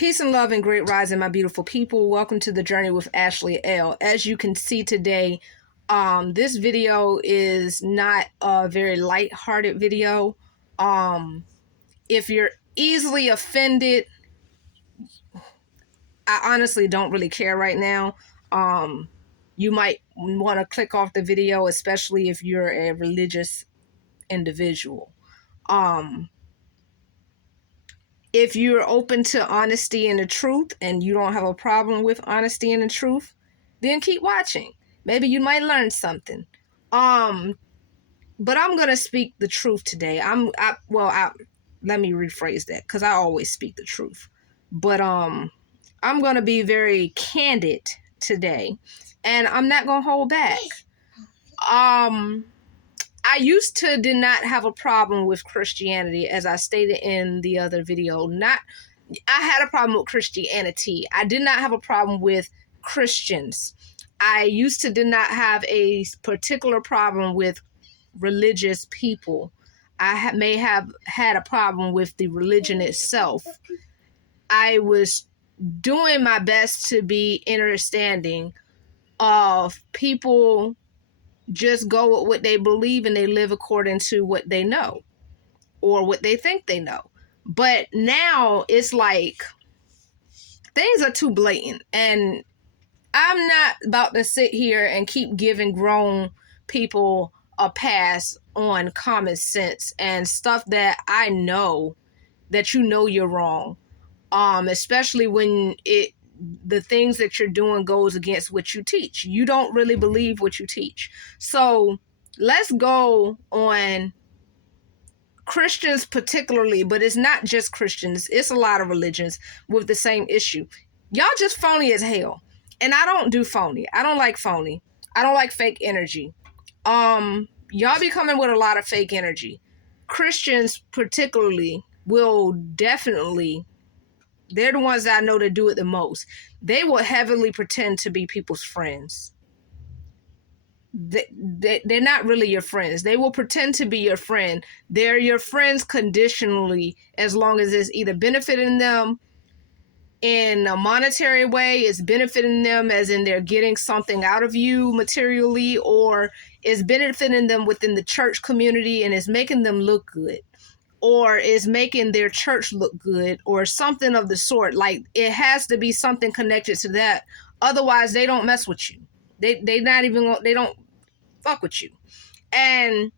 Peace and love and great rising, my beautiful people. Welcome to the journey with Ashley L. As you can see today, this video is not a very light-hearted video. If you're easily offended, I honestly don't really care right now. You might want to click off the video, especially if you're a religious individual. If you're open to honesty and the truth and you don't have a problem with honesty and the truth, then keep watching. Maybe you might learn something. But I'm going to speak the truth today. Let me rephrase that, because I always speak the truth. But I'm going to be very candid today, and I'm not going to hold back. I used to did not have a problem with Christianity, as I stated in the other video. I had a problem with Christianity. I did not have a problem with Christians. I used to did not have a particular problem with religious people. I may have had a problem with the religion itself. I was doing my best to be understanding of people. Just go with what they believe and they live according to what they know or what they think they know. But now it's like things are too blatant, and I'm not about to sit here and keep giving grown people a pass on common sense and stuff that I know that you're wrong. Especially when the things that you're doing goes against what you teach. You don't really believe what you teach. So let's go on Christians particularly, but it's not just Christians. It's a lot of religions with the same issue. Y'all just phony as hell. And I don't do phony. I don't like phony. I don't like fake energy. Y'all be coming with a lot of fake energy. Christians particularly will definitely, they're the ones that I know that do it the most. They will heavily pretend to be people's friends. They're not really your friends. They will pretend to be your friend. They're your friends conditionally, as long as it's either benefiting them in a monetary way, it's benefiting them as in they're getting something out of you materially, or it's benefiting them within the church community and it's making them look good, or is making their church look good, or something of the sort. Like, it has to be something connected to that. Otherwise, they don't mess with you. They don't fuck with you. And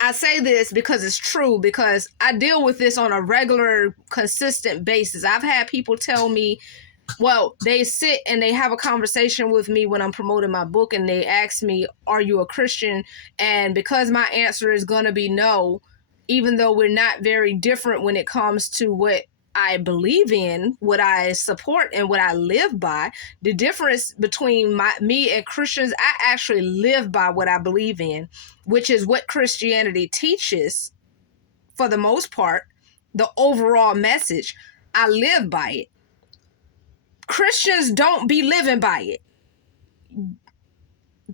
I say this because it's true, because I deal with this on a regular, consistent basis. I've had people tell me, well, they sit and they have a conversation with me when I'm promoting my book, and they ask me, are you a Christian? And because my answer is going to be no, even though we're not very different when it comes to what I believe in, what I support, and what I live by, the difference between me and Christians, I actually live by what I believe in, which is what Christianity teaches for the most part, the overall message. I live by it. Christians don't be living by it.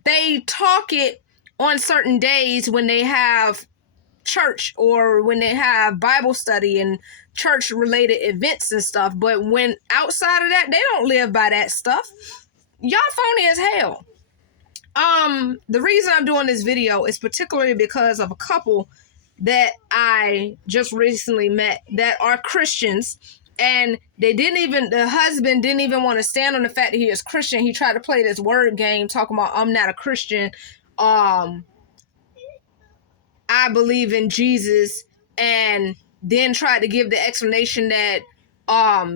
They talk it on certain days when they have church or when they have Bible study and church related events and stuff, but when outside of that, they don't live by that stuff. Y'all phony as hell. The reason I'm doing this video is particularly because of a couple that I just recently met that are Christians, and the husband didn't even want to stand on the fact that he is Christian. He tried to play this word game talking about, I'm not a Christian. I believe in Jesus, and then tried to give the explanation that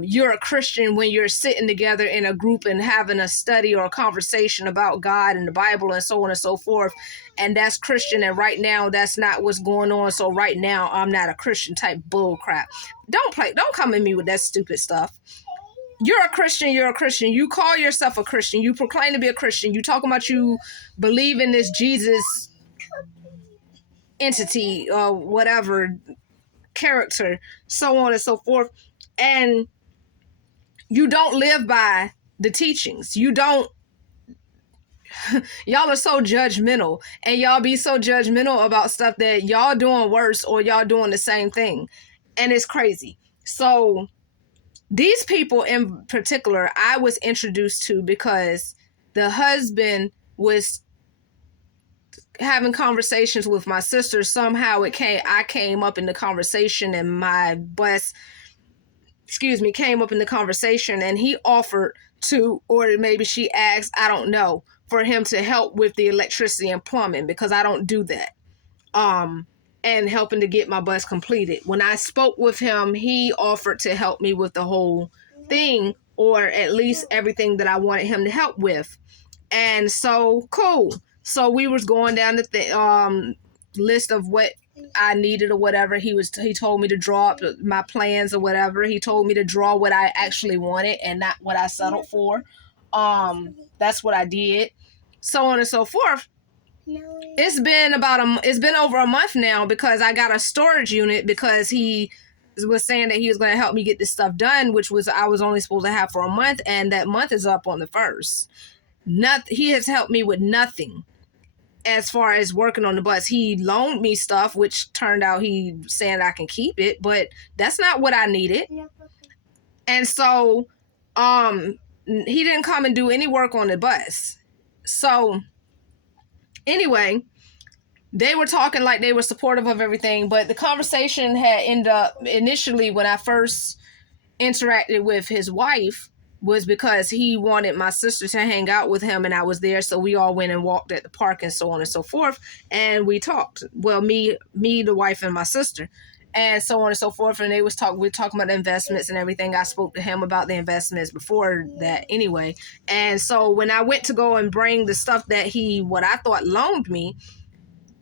you're a Christian when you're sitting together in a group and having a study or a conversation about God and the Bible and so on and so forth, and that's Christian, and right now that's not what's going on, so right now I'm not a Christian type bull crap. Don't come at me with that stupid stuff. You're a Christian. You call yourself a Christian. You proclaim to be a Christian. You talking about you believe in this Jesus entity or whatever character, so on and so forth, and you don't live by the teachings. You don't. Y'all are so judgmental, and y'all be so judgmental about stuff that y'all doing worse or y'all doing the same thing, and it's crazy. So These people in particular, I was introduced to because the husband was having conversations with my sister. Somehow I came up in the conversation, and my boss, came up in the conversation, and he offered to, or maybe she asked, I don't know, for him to help with the electricity and plumbing, because I don't do that. And helping to get my bus completed. When I spoke with him, he offered to help me with the whole thing, or at least everything that I wanted him to help with. And so, cool. So we was going down the list of what I needed or whatever. He told me to draw up my plans or whatever. He told me to draw what I actually wanted and not what I settled for. That's what I did. So on and so forth. It's been over a month now, because I got a storage unit, because he was saying that he was going to help me get this stuff done, which was I was only supposed to have for a month, and that month is up on the 1st. He has helped me with nothing as far as working on the bus. He loaned me stuff, which turned out he saying I can keep it, but that's not what I needed. And so he didn't come and do any work on the bus. So anyway, they were talking like they were supportive of everything, but the conversation had ended up initially when I first interacted with his wife was because he wanted my sister to hang out with him, and I was there, so we all went and walked at the park and so on and so forth, and we talked. Well, me, the wife, and my sister, and so on and so forth. And we were talking about the investments and everything. I spoke to him about the investments before that anyway. And so when I went to go and bring the stuff that what I thought loaned me,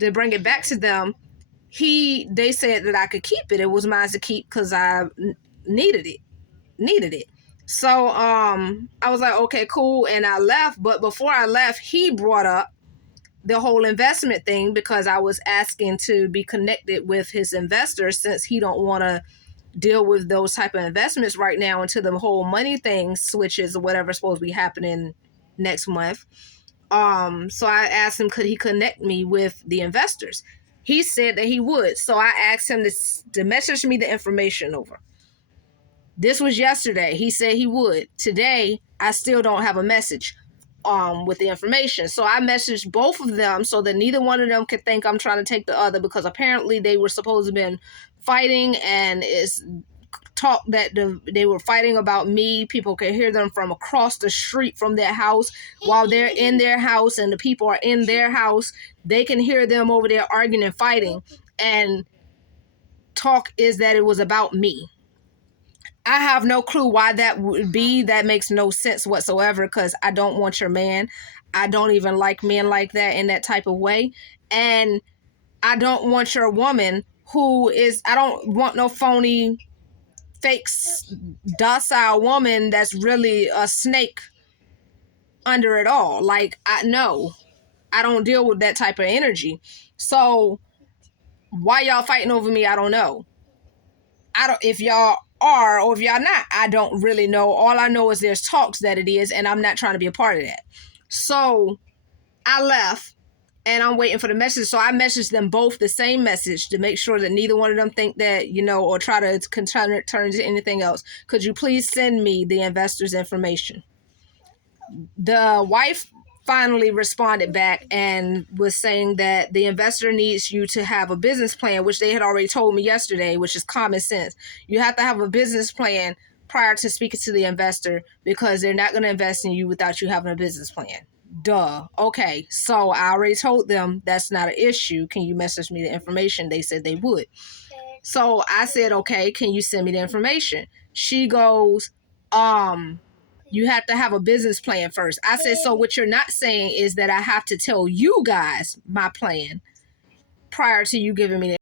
to bring it back to them, they said that I could keep it. It was mine to keep because I needed it. So I was like, okay, cool, and I left. But before I left, he brought up the whole investment thing, because I was asking to be connected with his investors, since he don't want to deal with those type of investments right now until the whole money thing switches or whatever's supposed to be happening next month. So I asked him, could he connect me with the investors? He said that he would. So I asked him to message me the information over. This was yesterday. He said he would. Today, I still don't have a message with the information. So I messaged both of them so that neither one of them could think I'm trying to take the other, because apparently they were supposed to have been fighting, and it's talk that they were fighting about me. People could hear them from across the street from their house while they're in their house, and the people are in their house. They can hear them over there arguing and fighting, and talk is that it was about me. I have no clue why that would be. That makes no sense whatsoever, because I don't want your man. I don't even like men like that in that type of way. And I don't want your woman I don't want no phony, fake, docile woman that's really a snake under it all. Like, I don't deal with that type of energy. So why y'all fighting over me? I don't know. If y'all are or if y'all not, I don't really know. All I know is there's talks that it is, and I'm not trying to be a part of that. So I left, and I'm waiting for the message. So I messaged them both the same message to make sure that neither one of them think that, or try to turn into anything else. Could you please send me the investor's information? The wife finally responded back and was saying that the investor needs you to have a business plan, which they had already told me yesterday, which is common sense. You have to have a business plan prior to speaking to the investor, because they're not going to invest in you without you having a business plan. Duh. Okay, so I already told them that's not an issue. Can you message me the information? They said they would. So I said, okay, can you send me the information? She goes, you have to have a business plan first. I said, so what you're not saying is that I have to tell you guys my plan prior to you giving me the